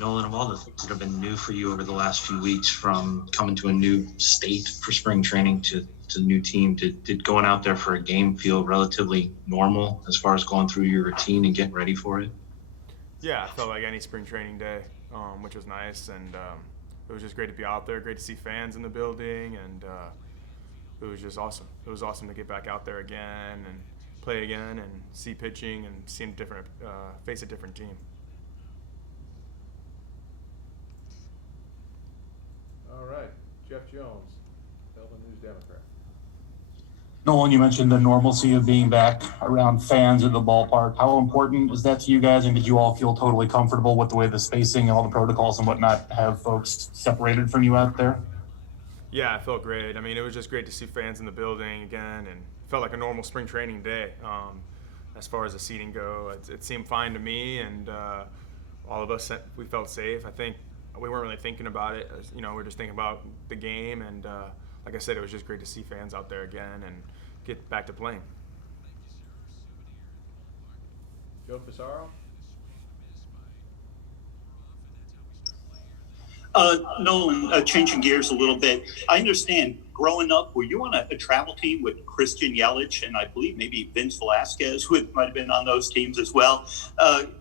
Nolan, of all the things that have been new for you over the last few weeks, from coming to a new state for spring training to a new team, did going out there for a game feel relatively normal as far as going through your routine and getting ready for it? Yeah, I felt like any spring training day, which was nice, and it was just great to be out there, great to see fans in the building, and it was just awesome. It was awesome to get back out there again and play again and see pitching and see face a different team. All right, Jeff Jones, Delta News Democrat. Nolan, you mentioned the normalcy of being back around fans in the ballpark. How important is that to you guys? And did you all feel totally comfortable with the way the spacing and all the protocols and whatnot have folks separated from you out there? Yeah, it felt great. I mean, it was just great to see fans in the building again, and felt like a normal spring training day. As far as the seating go, it seemed fine to me, and all of us, we felt safe. I think we weren't really thinking about it. We were just thinking about the game, and like I said, it was just great to see fans out there again and get back to playing. Joe Pissarro. Nolan, changing gears a little bit. I understand growing up, were you on a travel team with Christian Yelich and I believe maybe Vince Velasquez, who might have been on those teams as well?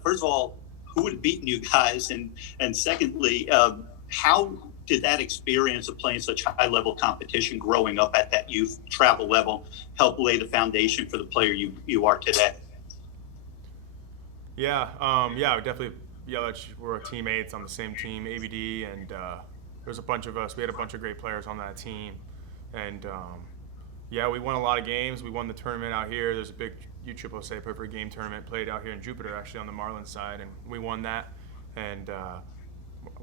First of all, who would have beaten you guys? And secondly, how did that experience of playing such high-level competition growing up at that youth travel level help lay the foundation for the player you are today? Yeah, definitely. Yelich, we're teammates on the same team, ABD, and there's a bunch of us. We had a bunch of great players on that team, and we won a lot of games. We won the tournament out here. There's a big USSSA Perfect Game tournament played out here in Jupiter, actually on the Marlins side, and we won that. And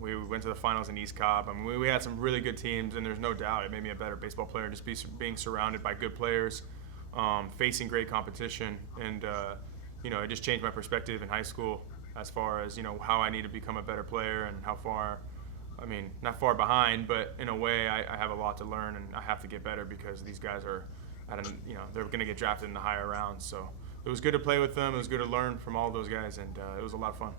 we went to the finals in East Cobb. I mean, we had some really good teams, and there's no doubt it made me a better baseball player just being surrounded by good players, facing great competition, and it just changed my perspective in high school as far as how I need to become a better player and how far. I mean, not far behind, but in a way, I have a lot to learn, and I have to get better because these guys are, they're going to get drafted in the higher rounds. So it was good to play with them. It was good to learn from all those guys, and it was a lot of fun.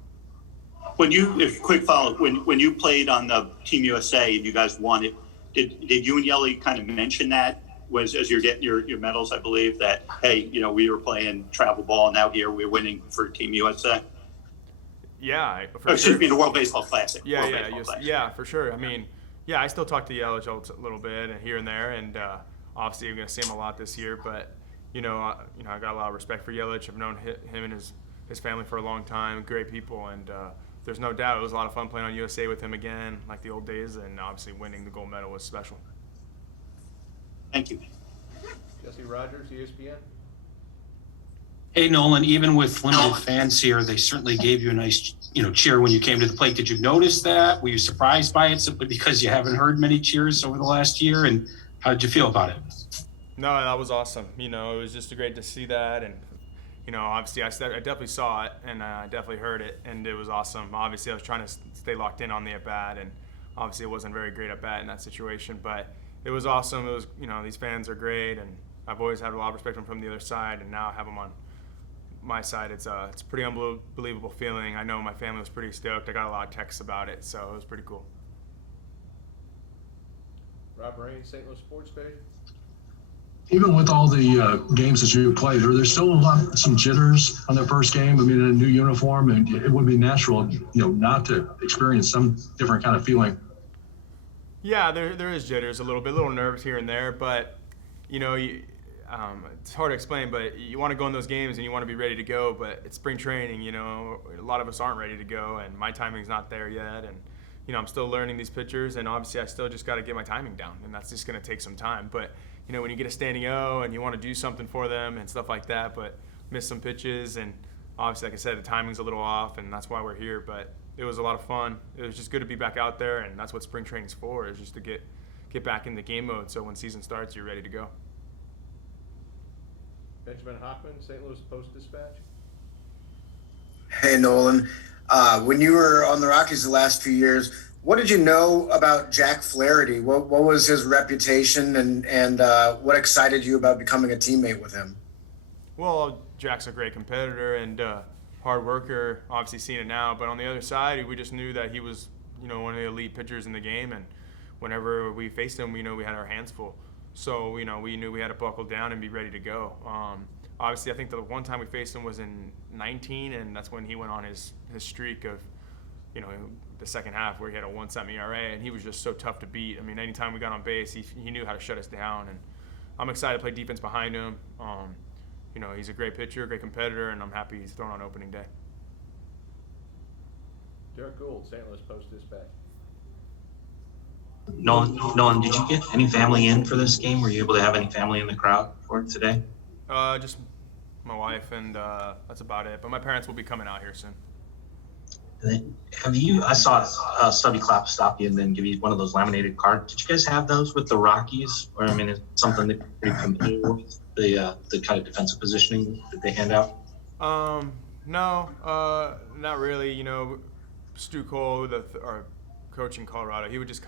Quick follow, when you played on the Team USA and you guys won it, did you and Yelly kind of mention that as you're getting your medals? I believe that we were playing travel ball, now here we're winning for Team USA. Yeah, excuse me, the World Baseball Classic. Yeah, for sure. I mean, I still talk to Yelich a little bit and here and there, and obviously I'm going to see him a lot this year. But I got a lot of respect for Yelich. I've known him and his family for a long time. Great people, and there's no doubt it was a lot of fun playing on USA with him again, like the old days. And obviously winning the gold medal was special. Thank you. Jesse Rogers, ESPN. Hey, Nolan, even with limited fans here, they certainly gave you a nice, cheer when you came to the plate. Did you notice that? Were you surprised by it simply because you haven't heard many cheers over the last year? And how did you feel about it? No, that was awesome. It was just great to see that. And, obviously I definitely saw it and I definitely heard it. And it was awesome. Obviously I was trying to stay locked in on the at-bat. And obviously it wasn't a very great at-bat in that situation. But it was awesome. It was, these fans are great. And I've always had a lot of respect from the other side. And now I have them on my side. It's a pretty unbelievable feeling. I know my family was pretty stoked. I got a lot of texts about it, so it was pretty cool. Rob Rain, St. Louis Sports Page. Even with all the games that you played, are there still some jitters on their first game? I mean, in a new uniform, and it would be natural, not to experience some different kind of feeling. Yeah, there is jitters a little nerves here and there, but it's hard to explain, but you want to go in those games and you want to be ready to go, but it's spring training, a lot of us aren't ready to go, and my timing's not there yet, and I'm still learning these pitchers, and obviously I still just got to get my timing down, and that's just going to take some time. But when you get a standing O and you want to do something for them and stuff like that, but miss some pitches, and obviously, like I said, the timing's a little off, and that's why we're here. But it was a lot of fun. It was just good to be back out there, and that's what spring training's for, is just to get back in the game mode, so when season starts, you're ready to go. Benjamin Hockman, St. Louis Post-Dispatch. Hey, Nolan. When you were on the Rockies the last few years, what did you know about Jack Flaherty? What was his reputation, and what excited you about becoming a teammate with him? Well, Jack's a great competitor and hard worker, obviously seeing it now. But on the other side, we just knew that he was, one of the elite pitchers in the game. And whenever we faced him, we know we had our hands full. So, we knew we had to buckle down and be ready to go. Obviously, I think the one time we faced him was in 19, and that's when he went on his streak of, the second half where he had a 1-7 ERA, and he was just so tough to beat. I mean, anytime we got on base, he knew how to shut us down, and I'm excited to play defense behind him. He's a great pitcher, great competitor, and I'm happy he's thrown on opening day. Derek Gould, St. Louis Post-Dispatch. Nolan, did you get any family in for this game? Were you able to have any family in the crowd for it today? Just my wife, and that's about it. But my parents will be coming out here soon. I saw Stubby Clapp stop you and then give you one of those laminated cards. Did you guys have those with the Rockies? Or, it's something that you're familiar with, the kind of defensive positioning that they hand out? No, not really. Stu Cole, our coach in Colorado, he would just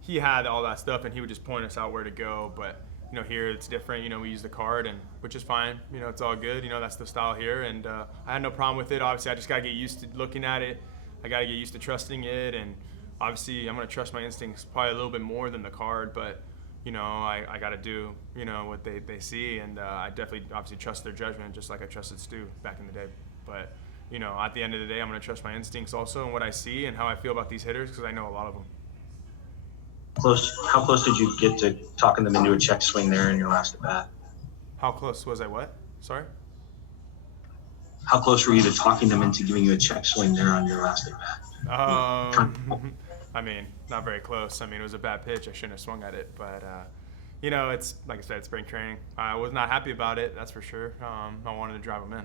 he had all that stuff, and he would just point us out where to go. But, here it's different. We use the card, and which is fine. It's all good. That's the style here, and I had no problem with it. Obviously, I just got to get used to looking at it. I got to get used to trusting it, and obviously, I'm going to trust my instincts probably a little bit more than the card, but, I got to do, what they see, and I definitely obviously trust their judgment just like I trusted Stu back in the day. But, at the end of the day, I'm going to trust my instincts also and what I see and how I feel about these hitters because I know a lot of them. How close did you get to talking them into a check swing there in your last at bat? How close was I? What? Sorry? How close were you to talking them into giving you a check swing there on your last at bat? Not very close. It was a bad pitch. I shouldn't have swung at it. But, it's like I said, it's spring training. I was not happy about it, that's for sure. I wanted to drive them in.